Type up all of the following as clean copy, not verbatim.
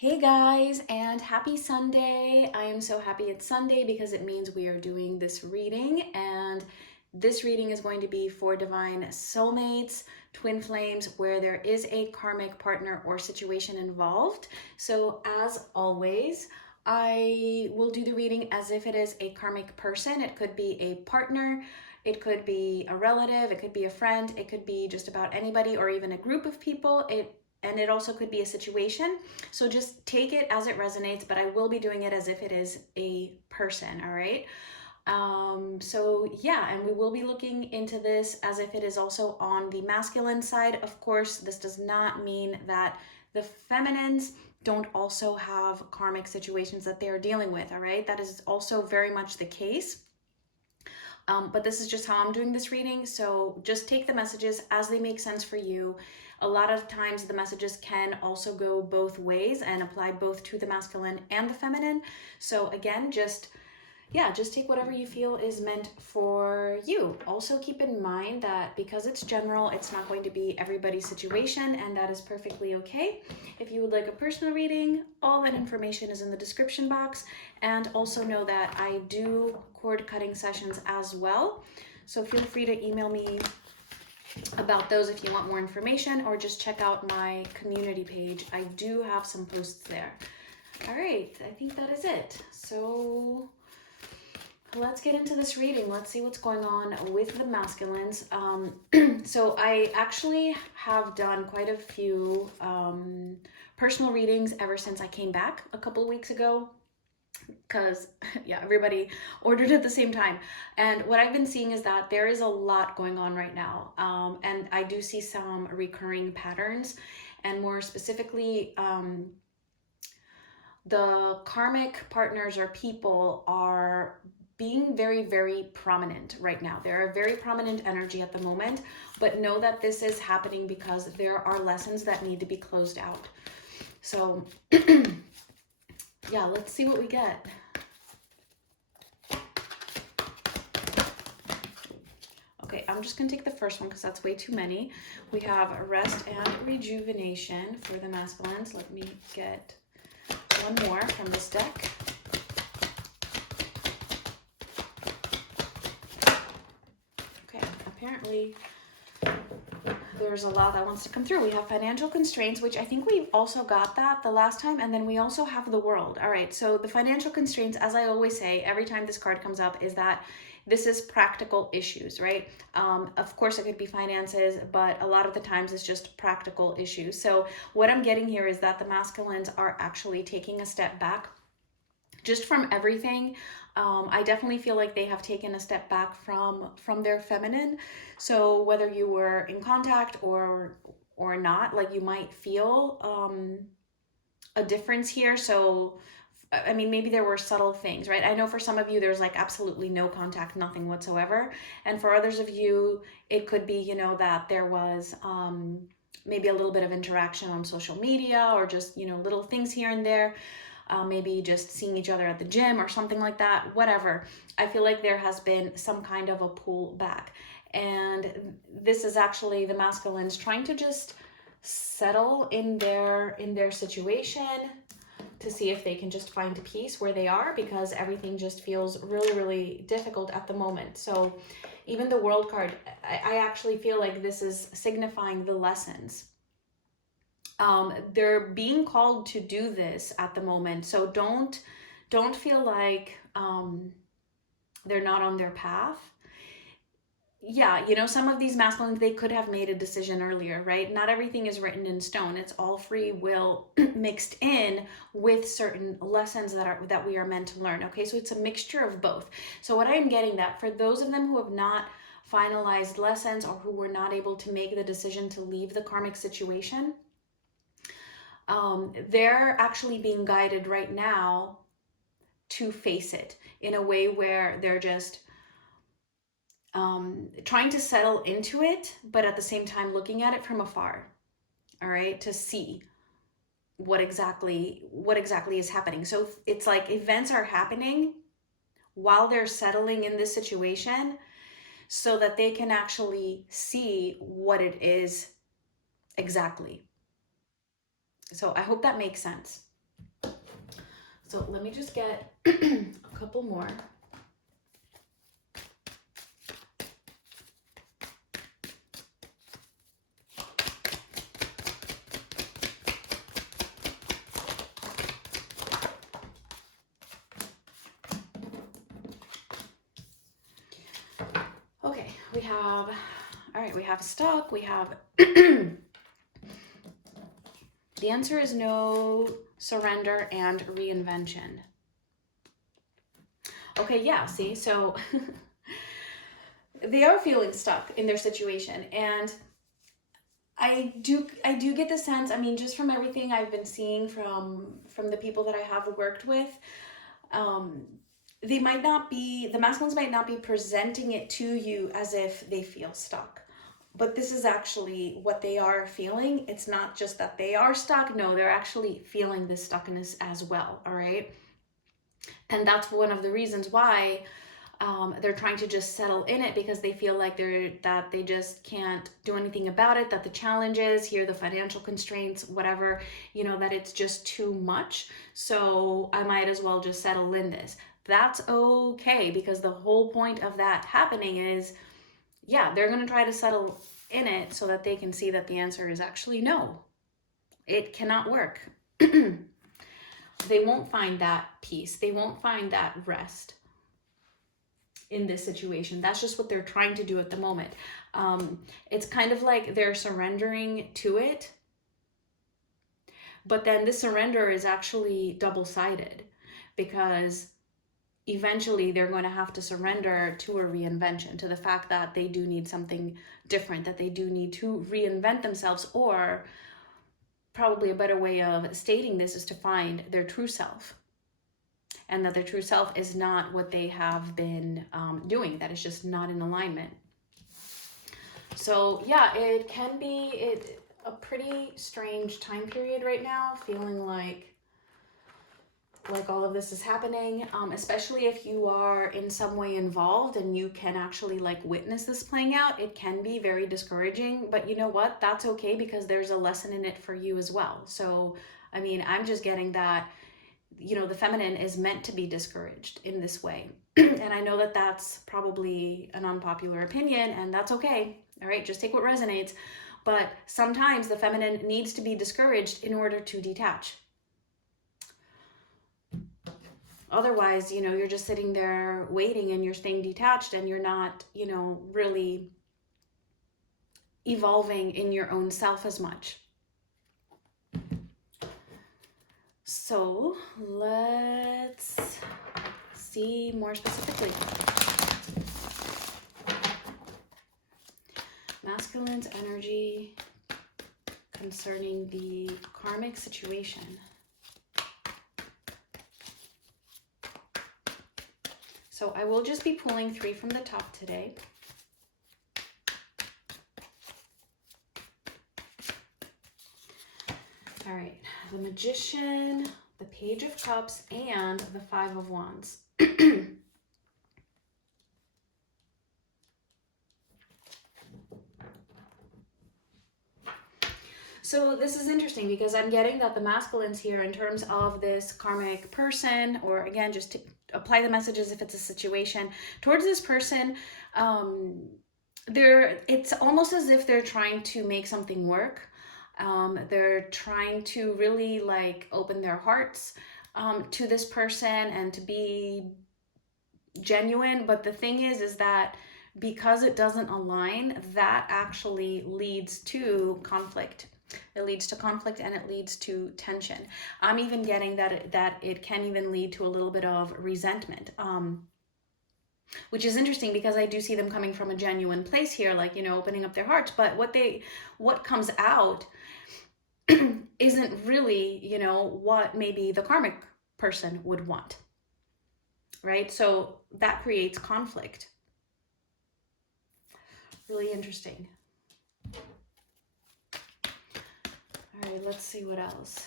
Hey guys, and happy Sunday. I am so happy it's Sunday because it means we are doing this reading, and this reading is going to be for divine soulmates, twin flames, where there is a karmic partner or situation involved. So as always, I will do the reading as if it is a karmic person. It could be a partner, it could be a relative, it could be a friend, it could be just about anybody or even a group of people. And it also could be a situation. So just take it as it resonates, but I will be doing it as if it is a person, all right? So yeah, and we will be looking into this as if it is also on the masculine side. Of course, this does not mean that the feminines don't also have karmic situations that they are dealing with, all right? That is also very much the case. But this is just how I'm doing this reading. So just take the messages as they make sense for you. A lot of times the messages can also go both ways and apply both to the masculine and the feminine. So again, just take whatever you feel is meant for you. Also keep in mind that because it's general, it's not going to be everybody's situation, and that is perfectly okay. If you would like a personal reading, all that information is in the description box. And also know that I do cord cutting sessions as well. So feel free to email me about those if you want more information, or just check out my community page. I do have some posts there. All right, I think that is it. So let's get into this reading. Let's see what's going on with the masculines. So I actually have done quite a few personal readings ever since I came back a couple of weeks ago, because yeah, everybody ordered at the same time. And what I've been seeing is that there is a lot going on right now. And I do see some recurring patterns, and more specifically, the karmic partners or people are being very, very prominent right now. They're a very prominent energy at the moment, but know that this is happening because there are lessons that need to be closed out. So yeah, let's see what we get. Okay, I'm just gonna take the first one because that's way too many. We have rest and rejuvenation for the masculines. Let me get one more from this deck. Okay, apparently there's a lot that wants to come through. We have financial constraints, which I think we also got that the last time, and then we also have the world. All right, so the financial constraints, as I always say every time this card comes up, is that this is practical issues, right? Of course, it could be finances, but a lot of the times it's just practical issues. So what I'm getting here is that the masculines are actually taking a step back just from everything. I definitely feel like they have taken a step back from their feminine. So whether you were in contact or not, like, you might feel a difference here. So I mean, maybe there were subtle things, right? I know for some of you there's like absolutely no contact, nothing whatsoever, and for others of you it could be, you know, that there was maybe a little bit of interaction on social media, or just, you know, little things here and there. Maybe just seeing each other at the gym or something like that, whatever. I feel like there has been some kind of a pull back. And this is actually the masculines trying to just settle in their situation, to see if they can just find peace where they are, because everything just feels really, really difficult at the moment. So even the world card, I actually feel like this is signifying the lessons. They're being called to do this at the moment. So don't feel like they're not on their path. Yeah, you know, some of these masculines, they could have made a decision earlier, right? Not everything is written in stone. It's all free will mixed in with certain lessons that we are meant to learn. Okay, so it's a mixture of both. So what I'm getting, that for those of them who have not finalized lessons, or who were not able to make the decision to leave the karmic situation, they're actually being guided right now to face it in a way where they're just trying to settle into it, but at the same time looking at it from afar, all right, to see what exactly is happening. So it's like events are happening while they're settling in this situation, so that they can actually see what it is exactly. So I hope that makes sense. So let me just get a couple more. Okay, we have, all right, we have stuck, we have, the answer is no, surrender, and reinvention. Okay, yeah, see, so they are feeling stuck in their situation, and I do get the sense, I mean, just from everything I've been seeing from the people that I have worked with, they might not be, the masculines might not be presenting it to you as if they feel stuck. But this is actually what they are feeling. It's not just that they are stuck. No, they're actually feeling this stuckness as well, all right? And that's one of the reasons why they're trying to just settle in it, because they feel like they just can't do anything about it, that the challenges here, the financial constraints, whatever, you know, that it's just too much. So I might as well just settle in this. That's okay, because the whole point of that happening is, yeah, they're going to try to settle in it so that they can see that the answer is actually no. It cannot work. They won't find that peace. They won't find that rest in this situation. That's just what they're trying to do at the moment. It's kind of like they're surrendering to it, but then this surrender is actually double-sided, because eventually they're going to have to surrender to a reinvention, to the fact that they do need something different, that they do need to reinvent themselves, or probably a better way of stating this is to find their true self. And that their true self is not what they have been doing, that is just not in alignment. So yeah, it can be a pretty strange time period right now, feeling like all of this is happening, especially if you are in some way involved and you can actually like witness this playing out. It can be very discouraging, but you know what? That's okay, because there's a lesson in it for you as well. So, I mean, I'm just getting that, you know, the feminine is meant to be discouraged in this way. And I know that that's probably an unpopular opinion, and that's okay. All right, just take what resonates. But sometimes the feminine needs to be discouraged in order to detach. Otherwise, you know, you're just sitting there waiting and you're staying detached, and you're not, you know, really evolving in your own self as much. So let's see more specifically. Masculine's energy concerning the karmic situation. So I will just be pulling 3 from the top today. All right, the Magician, the Page of Cups, and the 5 of Wands. So this is interesting, because I'm getting that the masculines here, in terms of this karmic person, or again, just to apply the messages if it's a situation towards this person, it's almost as if they're trying to make something work. They're trying to really like open their hearts to this person and to be genuine. But the thing is that because it doesn't align, that actually leads to conflict. It leads to conflict, and it leads to tension. I'm even getting that it can even lead to a little bit of resentment, which is interesting, because I do see them coming from a genuine place here, like, you know, opening up their hearts. But what comes out isn't really, you know, what maybe the karmic person would want, right? So that creates conflict. Really interesting. All right, let's see what else.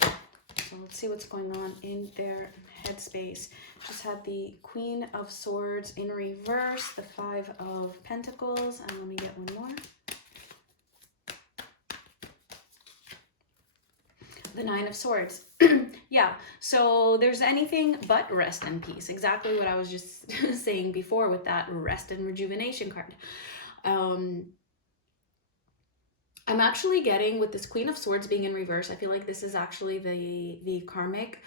So let's see what's going on in their headspace. Just had the Queen of Swords in reverse, the 5 of Pentacles, and let me get one more. The Nine of Swords. Yeah, so there's anything but rest and peace. Exactly what I was just saying before with that rest and rejuvenation card. I'm actually getting, with this Queen of Swords being in reverse, I feel like this is actually the karmic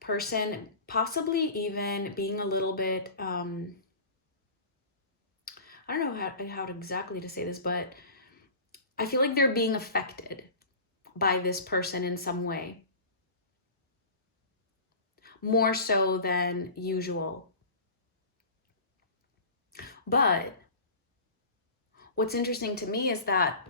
person, possibly even being a little bit, I don't know how exactly to say this, but I feel like they're being affected by this person in some way, more so than usual. But what's interesting to me is that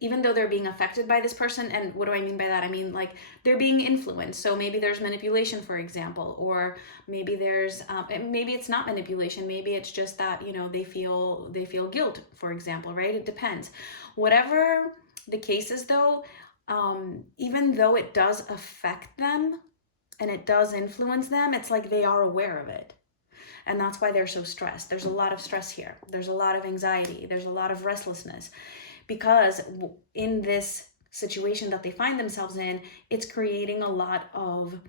even though they're being affected by this person, and what do I mean by that? I mean, like, they're being influenced. So maybe there's manipulation, for example, or maybe there's, maybe it's not manipulation. Maybe it's just that, you know, they feel guilt, for example, right? It depends. Whatever the case is, though, even though it does affect them and it does influence them, it's like they are aware of it. And that's why they're so stressed. There's a lot of stress here. There's a lot of anxiety. There's a lot of restlessness, because in this situation that they find themselves in, it's creating a lot of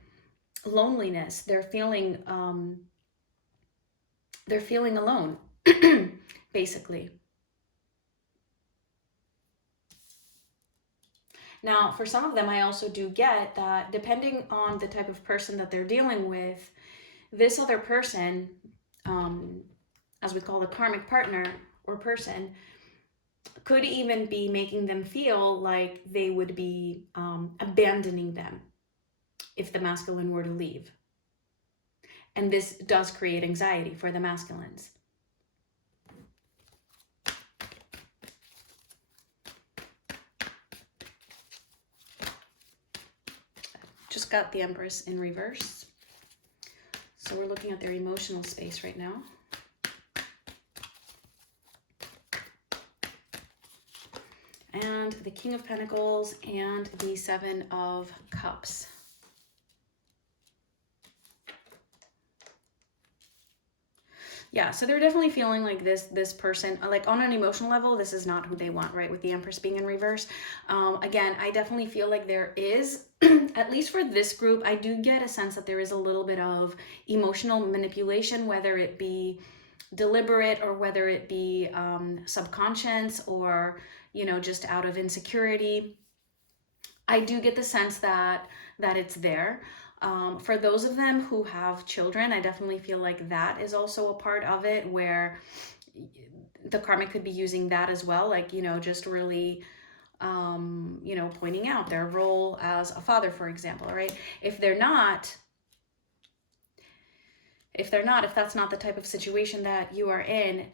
loneliness. They're feeling alone, basically. Now, for some of them, I also do get that depending on the type of person that they're dealing with, this other person, as we call the karmic partner or person, could even be making them feel like they would be abandoning them if the masculine were to leave. And this does create anxiety for the masculines. Just got the Empress in reverse. So we're looking at their emotional space right now. And the King of Pentacles and the Seven of Cups. Yeah, so they're definitely feeling like this person, like on an emotional level, this is not who they want, right? With the Empress being in reverse. Again, I definitely feel like there is, at least for this group, I do get a sense that there is a little bit of emotional manipulation, whether it be deliberate or whether it be subconscious, or, you know, just out of insecurity. I do get the sense that it's there. For those of them who have children, I definitely feel like that is also a part of it, where the karmic could be using that as well, like, you know, just really, you know, pointing out their role as a father, for example, right? If that's not the type of situation that you are in,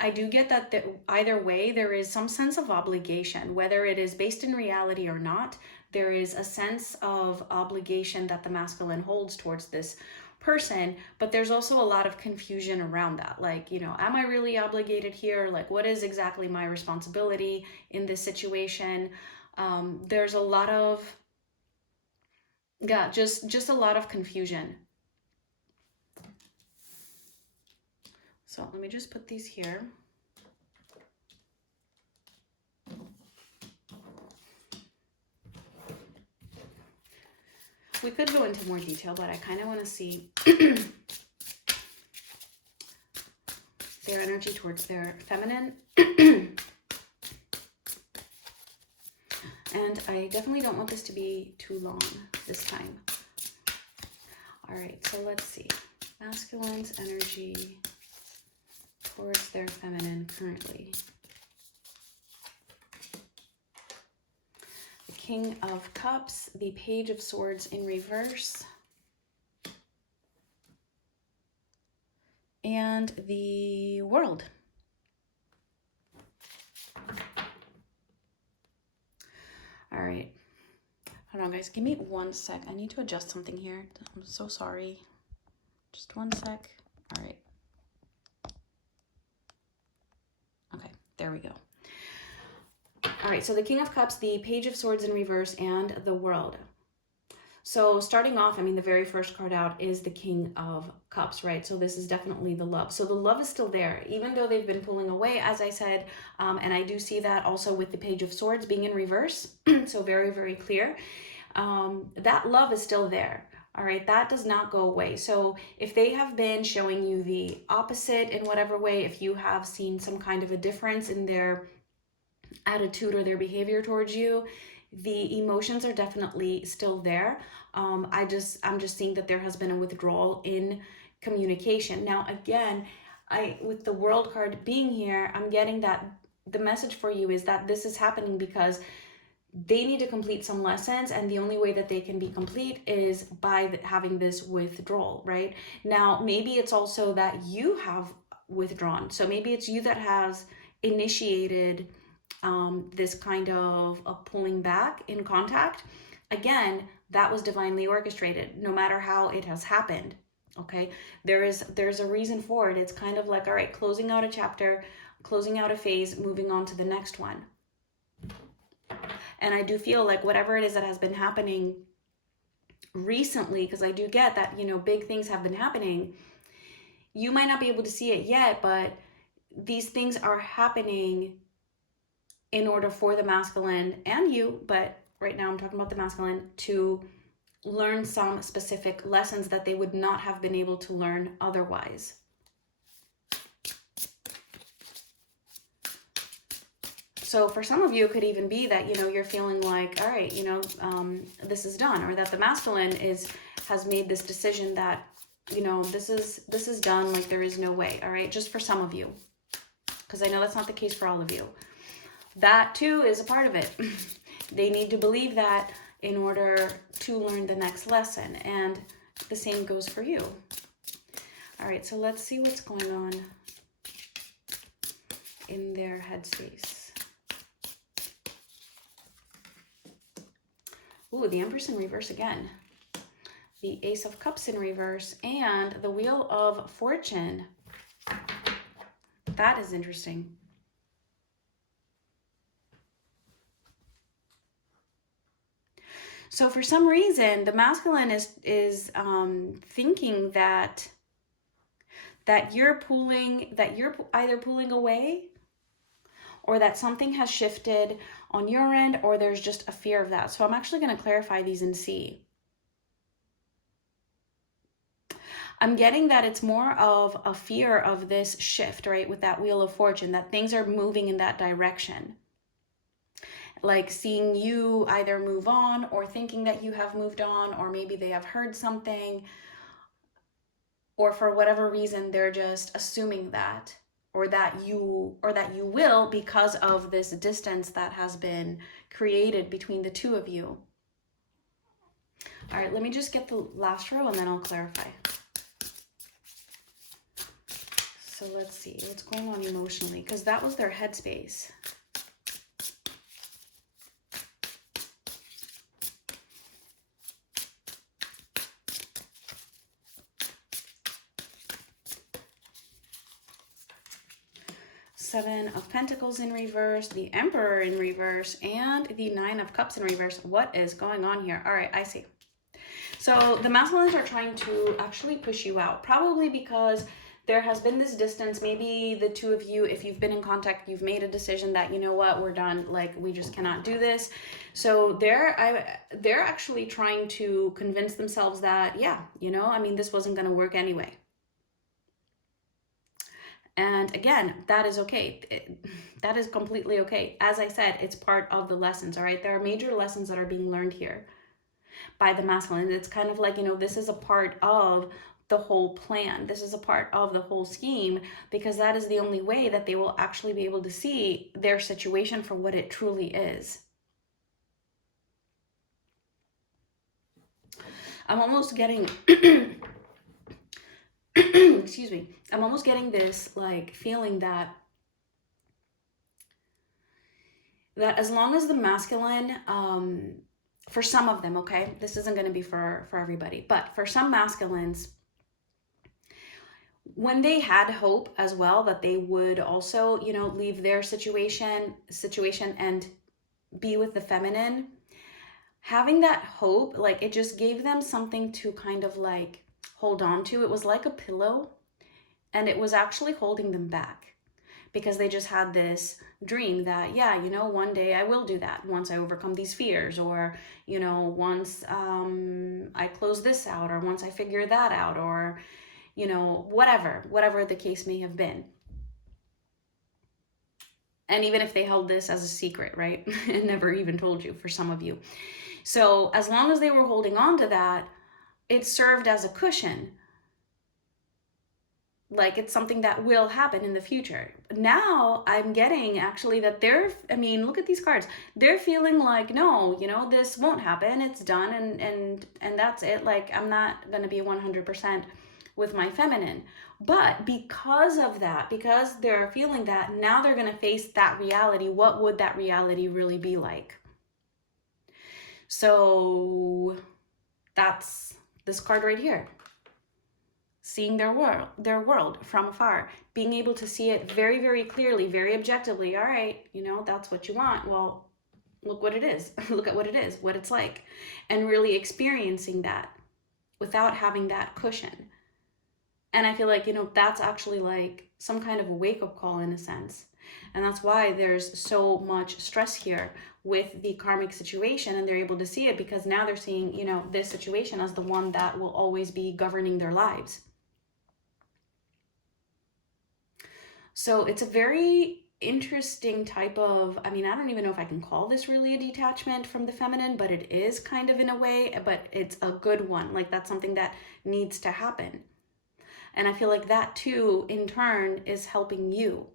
I do get that either way, there is some sense of obligation, whether it is based in reality or not. There is a sense of obligation that the masculine holds towards this person, but there's also a lot of confusion around that. Like, you know, am I really obligated here? Like, what is exactly my responsibility in this situation? There's a lot of, yeah, just a lot of confusion. So let me just put these here. We could go into more detail, but I kind of want to see their energy towards their feminine. And I definitely don't want this to be too long this time. All right, so let's see. Masculine's energy towards their feminine currently. The King of Cups, the Page of Swords in reverse, and the World. All right. Hold on, guys. Give me 1 sec. I need to adjust something here. I'm so sorry. Just 1 sec. All right. Okay, there we go. All right, so the King of Cups, the Page of Swords in reverse, and the World. So starting off, I mean, the very first card out is the King of Cups, right? So this is definitely the love. So the love is still there, even though they've been pulling away, as I said. And I do see that also with the Page of Swords being in reverse. So very, very clear. That love is still there. All right, that does not go away. So if they have been showing you the opposite in whatever way, if you have seen some kind of a difference in their attitude or their behavior towards you, the emotions are definitely still there. I'm just seeing that there has been a withdrawal in communication. Now, again, with the World card being here, I'm getting that the message for you is that this is happening because they need to complete some lessons, and the only way that they can be complete is by having this withdrawal, right? Now, maybe it's also that you have withdrawn. So maybe it's you that has initiated this kind of a pulling back in contact. Again, that was divinely orchestrated, no matter how it has happened. Okay, there's a reason for it. It's kind of like, all right, closing out a chapter, closing out a phase, moving on to the next one. And I do feel like whatever it is that has been happening recently, because I do get that, you know, big things have been happening. You might not be able to see it yet, but these things are happening in order for the masculine and you, but right now I'm talking about the masculine, to learn some specific lessons that they would not have been able to learn otherwise. So for some of you, it could even be that, you know, you're feeling like, all right, you know, this is done, or that the masculine has made this decision that, you know, this is done, like there is no way. All right, just for some of you, because I know that's not the case for all of you. That too is a part of it. They need to believe that in order to learn the next lesson, and the same goes for you. All right, so let's see what's going on in their headspace. Ooh, the Empress in reverse again. The Ace of Cups in reverse, and the Wheel of Fortune. That is interesting. So for some reason, the masculine is thinking that you're either pulling away, or that something has shifted on your end, or there's just a fear of that. So I'm actually going to clarify these and see. I'm getting that it's more of a fear of this shift, right? With that Wheel of Fortune, that things are moving in that direction. Like seeing you either move on, or thinking that you have moved on, or maybe they have heard something, or for whatever reason, they're just assuming that, or that you will, because of this distance that has been created between the two of you. All right, let me just get the last row and then I'll clarify. So let's see what's going on emotionally, because that was their headspace. Seven of Pentacles in reverse, the Emperor in reverse, and the Nine of Cups in reverse. What is going on here? All right, I see. So the masculines are trying to actually push you out, probably because there has been this distance. Maybe the two of you, if you've been in contact, you've made a decision that, you know what, we're done. Like, we just cannot do this. So they're actually trying to convince themselves that, yeah, you know, I mean, this wasn't going to work anyway. And again, that is okay. That is completely okay. As I said, it's part of the lessons, all right? There are major lessons that are being learned here by the masculine. It's kind of like, you know, this is a part of the whole plan. This is a part of the whole scheme, because that is the only way that they will actually be able to see their situation for what it truly is. I'm almost getting... excuse me, I'm almost getting this like feeling that as long as the masculine, for some of them, okay, this isn't going to be for everybody, but for some masculines, when they had hope as well that they would also, you know, leave their situation and be with the feminine, having that hope, like it just gave them something to kind of like hold on to. It was like a pillow, and it was actually holding them back because they just had this dream that, yeah, you know, one day I will do that once I overcome these fears, or, you know, once I close this out, or once I figure that out, or, you know, whatever the case may have been. And even if they held this as a secret, right, and never even told you, for some of you. So as long as they were holding on to that, it served as a cushion. Like it's something that will happen in the future. Now I'm getting actually that I mean, look at these cards. They're feeling like, no, you know, this won't happen. It's done, and that's it. Like I'm not going to be 100% with my feminine. But because of that, because they're feeling that, now they're going to face that reality. What would that reality really be like? So that's this card right here. Seeing their world from afar, being able to see it very, very clearly, very objectively. All right, you know, that's what you want. Well, look what it is. Look at what it is, what it's like, and really experiencing that without having that cushion. And I feel like, you know, that's actually like some kind of a wake-up call in a sense. And that's why there's so much stress here with the karmic situation, and they're able to see it because now they're seeing, you know, this situation as the one that will always be governing their lives. So it's a very interesting type of, I mean, I don't even know if I can call this really a detachment from the feminine, but it is kind of in a way, but it's a good one. Like that's something that needs to happen. And I feel like that too, in turn, is helping you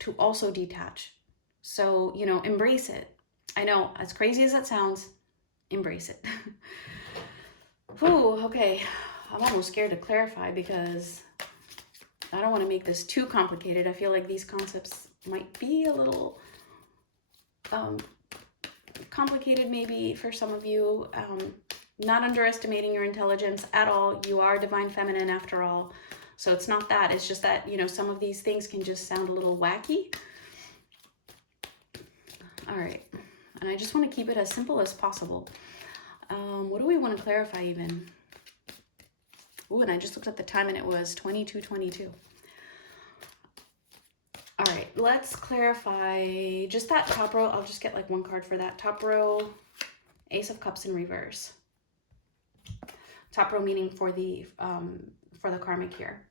to also detach. So, you know, embrace it. I know, as crazy as that sounds, embrace it. Whew, okay. I'm almost scared to clarify because I don't want to make this too complicated. I feel like these concepts might be a little complicated maybe for some of you. Not underestimating your intelligence at all. You are divine feminine after all. So it's not that. It's just that, you know, some of these things can just sound a little wacky. All right. And I just want to keep it as simple as possible. What do we want to clarify even? Ooh, and I just looked at the time and it was 22:22. All right, let's clarify just that top row. I'll just get like one card for that. Top row, Ace of Cups in reverse. Top row meaning for the karmic here.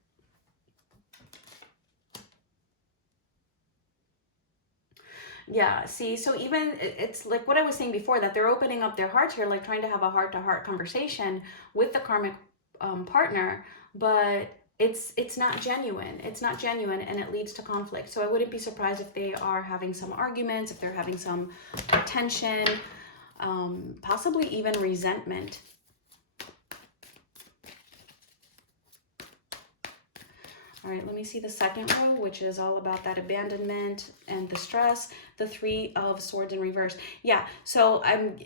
Yeah, see, so even it's like what I was saying before, that they're opening up their hearts here, like trying to have a heart-to-heart conversation with the karmic partner, but it's not genuine. It's not genuine, and it leads to conflict. So I wouldn't be surprised if they are having some arguments, if they're having some tension, possibly even resentment. All right, let me see the second row, which is all about that abandonment and the stress. The Three of Swords in reverse. Yeah, so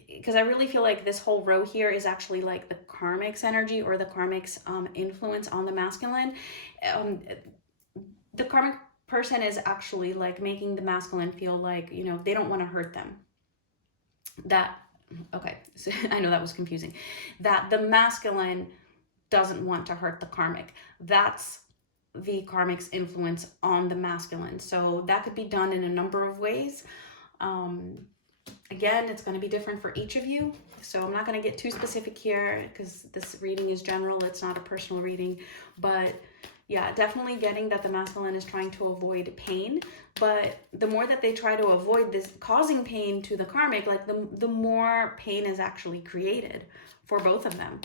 because I really feel like this whole row here is actually like the karmic's energy, or the karmic's influence on the masculine. The karmic person is actually like making the masculine feel like, you know, they don't want to hurt them. Okay, so I know that was confusing. That the masculine doesn't want to hurt the karmic. That's the karmic's influence on the masculine. So that could be done in a number of ways. Again, it's going to be different for each of you. So I'm not going to get too specific here because this reading is general. It's not a personal reading. But yeah, definitely getting that the masculine is trying to avoid pain. But the more that they try to avoid this causing pain to the karmic, like the more pain is actually created for both of them.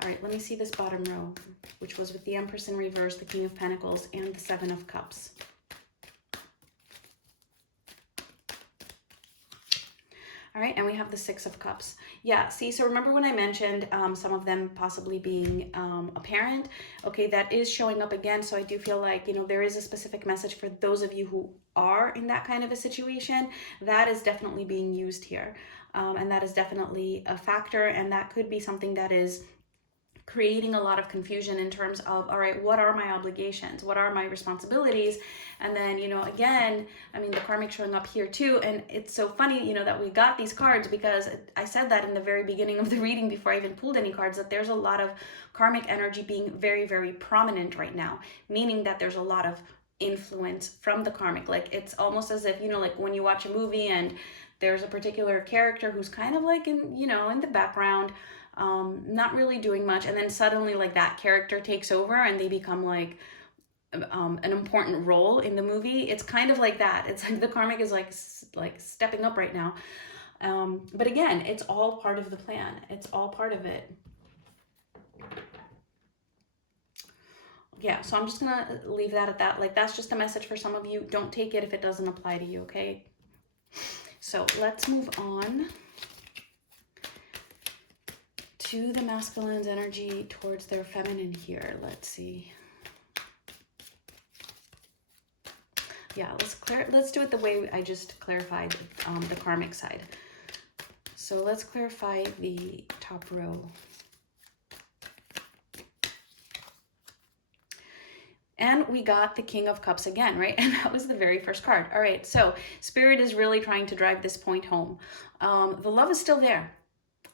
All right, let me see this bottom row, which was with the Empress in reverse, the King of Pentacles, and the Seven of Cups. All right, and we have the Six of Cups. Yeah, see, so remember when I mentioned some of them possibly being a parent? Okay, that is showing up again. So I do feel like, you know, there is a specific message for those of you who are in that kind of a situation. That is definitely being used here. And that is definitely a factor. And that could be something that is creating a lot of confusion in terms of, all right, what are my obligations? What are my responsibilities? And then, you know, again, I mean, the karmic showing up here too. And it's so funny, you know, that we got these cards, because I said that in the very beginning of the reading before I even pulled any cards, that there's a lot of karmic energy being very, very prominent right now, meaning that there's a lot of influence from the karmic. Like, it's almost as if, you know, like when you watch a movie and there's a particular character who's kind of like in, you know, in the background, not really doing much, and then suddenly like that character takes over and they become like an important role in the movie. It's kind of like that. It's like the karmic is like stepping up right now. But again, it's all part of the plan. It's all part of it. Yeah, so I'm just gonna leave that at that. Like, that's just a message for some of you. Don't take it if it doesn't apply to you, okay? So let's move on to the masculine's energy towards their feminine here. Let's see. Yeah, let's do it the way I just clarified the karmic side. So let's clarify the top row. And we got the King of Cups again, right? And that was the very first card. All right, so Spirit is really trying to drive this point home. The love is still there.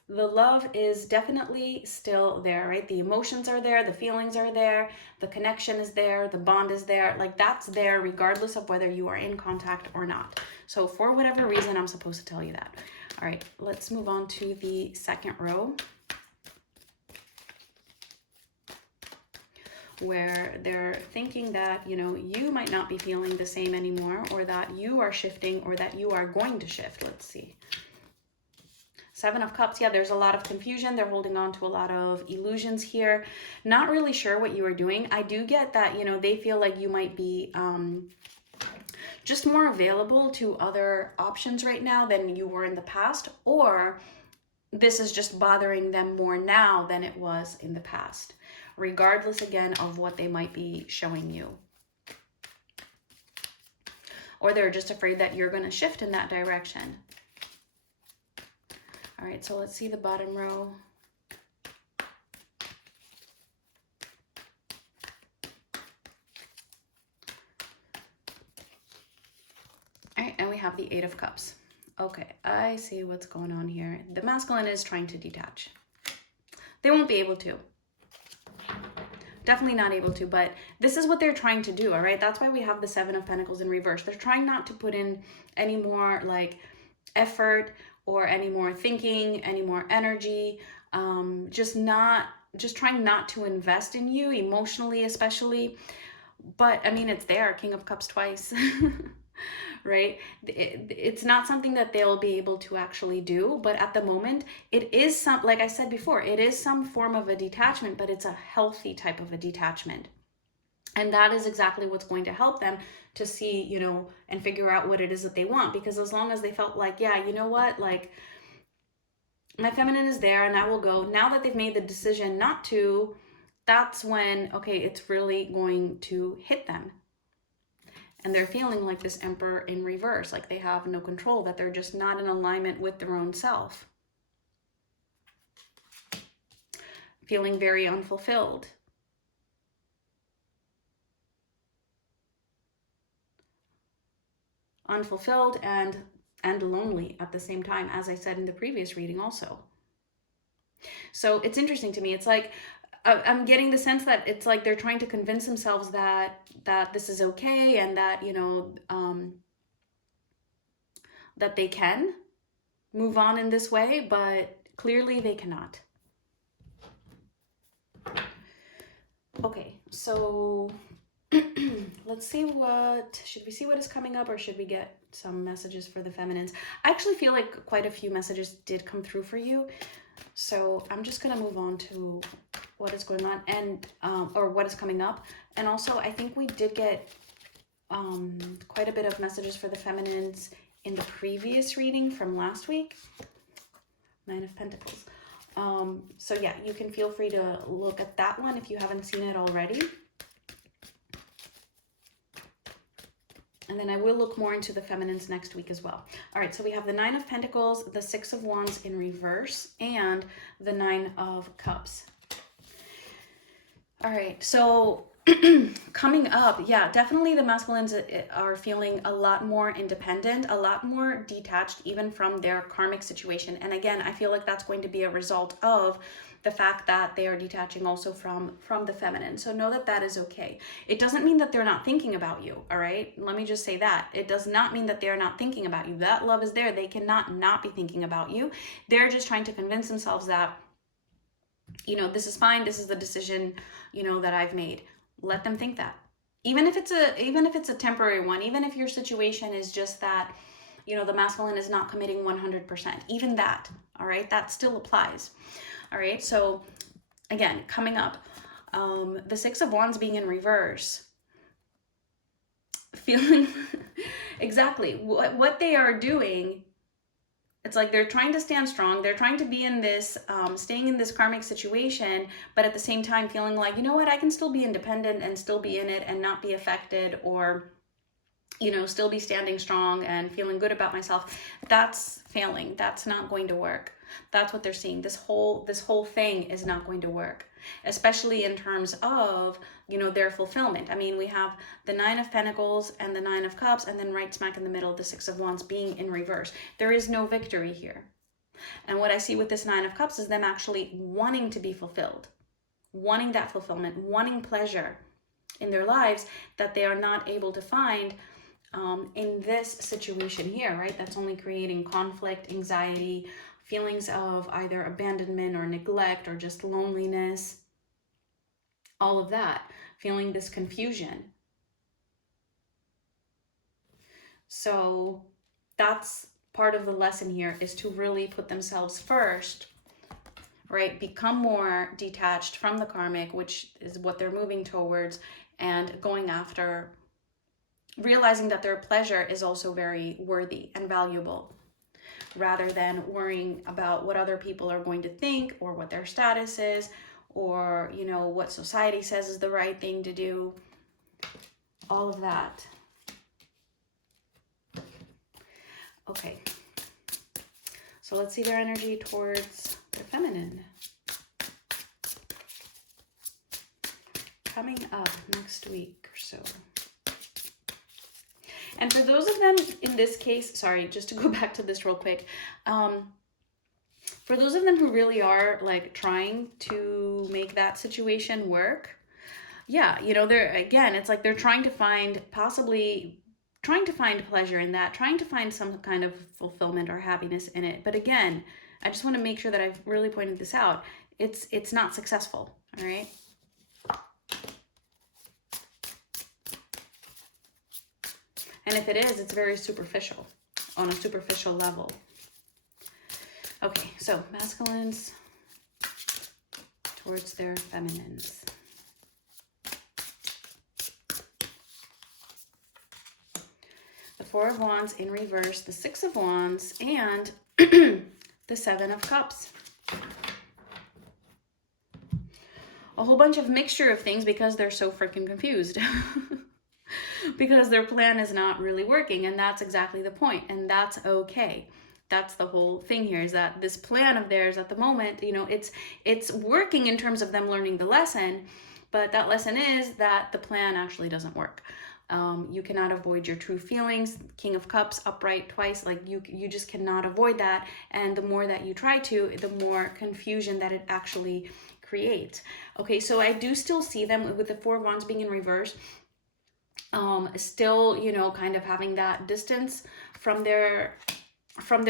The love is definitely still there, right? The emotions are there, the feelings are there, the connection is there, the bond is there. Like, that's there regardless of whether you are in contact or not. So for whatever reason, I'm supposed to tell you that. All right, let's move on to the second row, where they're thinking that, you know, you might not be feeling the same anymore, or that you are shifting, or that you are going to shift. Let's see. Seven of Cups, yeah, there's a lot of confusion. They're holding on to a lot of illusions here. Not really sure what you are doing. I do get that, you know, they feel like you might be just more available to other options right now than you were in the past, or this is just bothering them more now than it was in the past, regardless, again, of what they might be showing you. Or they're just afraid that you're going to shift in that direction. All right, so let's see the bottom row. All right, and we have the Eight of Cups. Okay, I see what's going on here. The masculine is trying to detach. They won't be able to. Definitely not able to, but this is what they're trying to do, all right? That's why we have the Seven of Pentacles in reverse. They're trying not to put in any more like effort or any more thinking, any more energy, just trying not to invest in you emotionally, especially. But I mean, it's there, King of Cups twice, right? It's not something that they'll be able to actually do, but at the moment, it is some, like I said before, it is some form of a detachment, but it's a healthy type of a detachment. And that is exactly what's going to help them to see, you know, and figure out what it is that they want. Because as long as they felt like, yeah, you know what, like, my feminine is there and I will go. Now that they've made the decision not to, that's when, okay, it's really going to hit them. And they're feeling like this Emperor in reverse, like they have no control, that they're just not in alignment with their own self. Feeling very unfulfilled. Unfulfilled and lonely at the same time, as I said in the previous reading also. So it's interesting to me. It's like, I'm getting the sense that it's like they're trying to convince themselves that this is okay, and that, you know, that they can move on in this way, but clearly they cannot. Okay, so let's see should we see what is coming up, or should we get some messages for the feminines? I actually feel like quite a few messages did come through for you. So I'm just going to move on to what is going on and, or what is coming up. And also I think we did get quite a bit of messages for the feminines in the previous reading from last week. Nine of Pentacles. So yeah, you can feel free to look at that one if you haven't seen it already. And then I will look more into the feminines next week as well. All right, so we have the Nine of Pentacles, the Six of Wands in reverse, and the Nine of Cups. All right, so coming up, yeah, definitely the masculines are feeling a lot more independent, a lot more detached even from their karmic situation. And again, I feel like that's going to be a result of the fact that they are detaching also from the feminine. So know that that is okay. It doesn't mean that they're not thinking about you, all right? Let me just say that. It does not mean that they're not thinking about you. That love is there. They cannot not be thinking about you. They're just trying to convince themselves that, you know, this is fine, this is the decision, you know, that I've made. Let them think that. Even if it's a temporary one, even if your situation is just that, you know, the masculine is not committing 100%, even that, all right, that still applies. All right, so again, coming up, the Six of Wands being in reverse, feeling exactly what they are doing. It's like they're trying to stand strong. They're trying to be in this, staying in this karmic situation, but at the same time feeling like, you know what, I can still be independent and still be in it and not be affected, or, you know, still be standing strong and feeling good about myself. That's failing. That's not going to work. That's what they're seeing. This whole thing is not going to work, especially in terms of, you know, their fulfillment. I mean, we have the Nine of Pentacles and the Nine of Cups, and then right smack in the middle, the Six of Wands being in reverse. There is no victory here. And what I see with this Nine of Cups is them actually wanting to be fulfilled, wanting that fulfillment, wanting pleasure in their lives that they are not able to find in this situation here, right? That's only creating conflict, anxiety, feelings of either abandonment or neglect or just loneliness, all of that, feeling this confusion. So that's part of the lesson here, is to really put themselves first, right? Become more detached from the karmic, which is what they're moving towards, and going after, realizing that their pleasure is also very worthy and valuable, rather than worrying about what other people are going to think, or what their status is, or, you know, what society says is the right thing to do, all of that. Okay, so let's see their energy towards their feminine coming up next week or so. And for those of them in this case, sorry, just to go back to this real quick, for those of them who really are like trying to make that situation work, yeah, you know, they're, again, it's like they're trying to find, possibly trying to find pleasure in that, trying to find some kind of fulfillment or happiness in it. But again, I just want to make sure that I've really pointed this out. It's not successful, all right? And if it is, it's very superficial, on a superficial level. Okay, so masculines towards their feminines. The Four of Wands in reverse, the Six of Wands, and the Seven of Cups. A whole bunch of mixture of things because they're so freaking confused. Because their plan is not really working, and that's exactly the point, and that's okay. That's the whole thing here, is that this plan of theirs at the moment, you know, it's working in terms of them learning the lesson, but that lesson is that the plan actually doesn't work. You cannot avoid your true feelings. King of Cups upright twice, like you just cannot avoid that, and the more that you try to, the more confusion that it actually creates. Okay, so I do still see them with the Four of Wands being in reverse, still, you know, kind of having that distance from their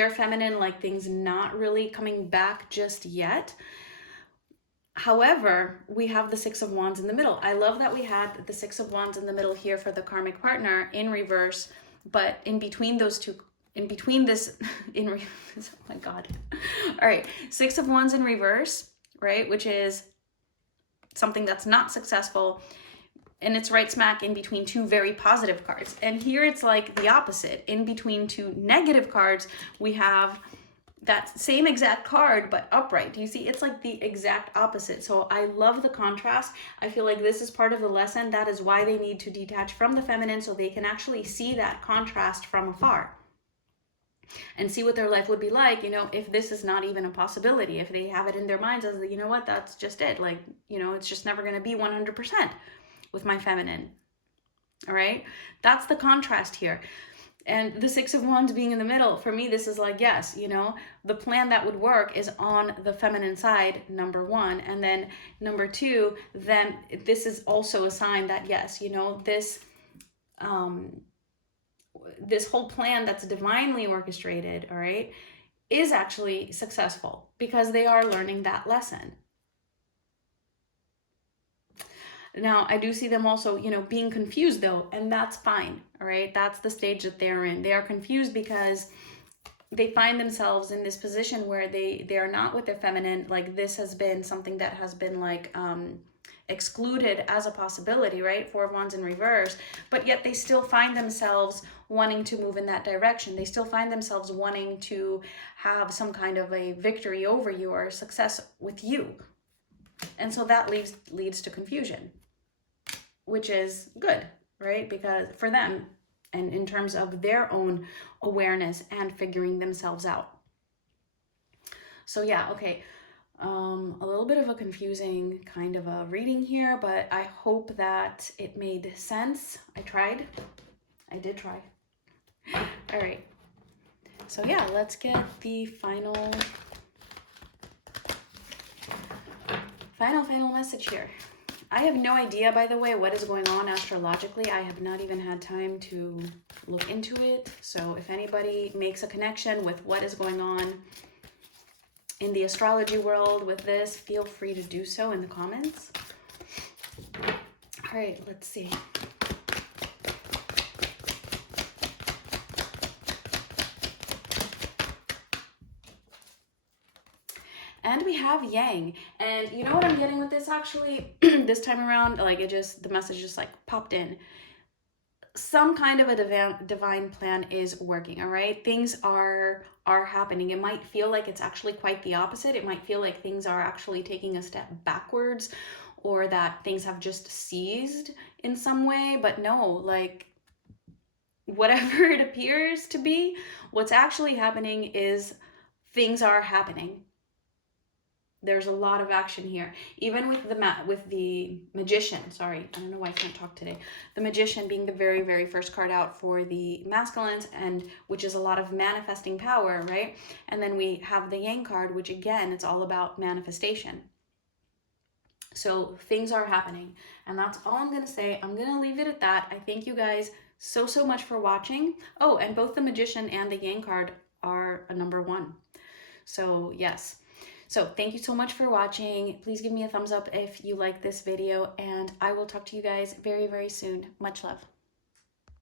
feminine, like things not really coming back just yet. However, we have the Six of Wands in the middle. I love that we had the Six of Wands in the middle here for the karmic partner in reverse, but in between those two, in between this, oh my God. All right, Six of Wands in reverse, right? Which is something that's not successful. And it's right smack in between two very positive cards. And here it's like the opposite. In between two negative cards, we have that same exact card, but upright. Do you see? It's like the exact opposite. So I love the contrast. I feel like this is part of the lesson. That is why they need to detach from the feminine, so they can actually see that contrast from afar. and see what their life would be like, you know, if this is not even a possibility, if they have it in their minds as, you know what, that's just it. Like, you know, it's just never going to be 100% with my feminine. All right. That's the contrast here. And the Six of Wands being in the middle, for me, this is like, yes, you know, the plan that would work is on the feminine side, number one. And then number two, then this is also a sign that, yes, you know, this whole plan that's divinely orchestrated, all right, is actually successful because they are learning that lesson. Now, I do see them also, you know, being confused though, and that's fine, all right? That's the stage that they're in. They are confused because they find themselves in this position where they are not with their feminine. Like, this has been something that has been like excluded as a possibility, right? Four of Wands in reverse, but yet they still find themselves wanting to move in that direction. They still find themselves wanting to have some kind of a victory over you or success with you. And so that leads to confusion, which is good, right? Because for them, and in terms of their own awareness and figuring themselves out. So yeah, okay. A little bit of a confusing kind of a reading here, but I hope that it made sense. I tried. I did try. All right. So yeah, let's get the final message here. I have no idea, by the way, what is going on astrologically. I have not even had time to look into it. So if anybody makes a connection with what is going on in the astrology world with this, feel free to do so in the comments. All right, let's see. And we have Yang. And you know what I'm getting with this actually? This time around, like the message just like popped in. Some kind of a divine plan is working, all right? Things are happening. It might feel like it's actually quite the opposite. It might feel like things are actually taking a step backwards, or that things have just ceased in some way. But no, like whatever it appears to be, what's actually happening is things are happening. There's a lot of action here. Even with the Magician, sorry, I don't know why I can't talk today. The Magician being the very, very first card out for the masculines, and which is a lot of manifesting power, right? And then we have the Yang card, which again, it's all about manifestation. So things are happening, and that's all I'm gonna say. I'm gonna leave it at that. I thank you guys so much for watching. Oh, and both the Magician and the Yang card are a number one. So yes. So thank you so much for watching. Please give me a thumbs up if you like this video, and I will talk to you guys very, very soon. Much love.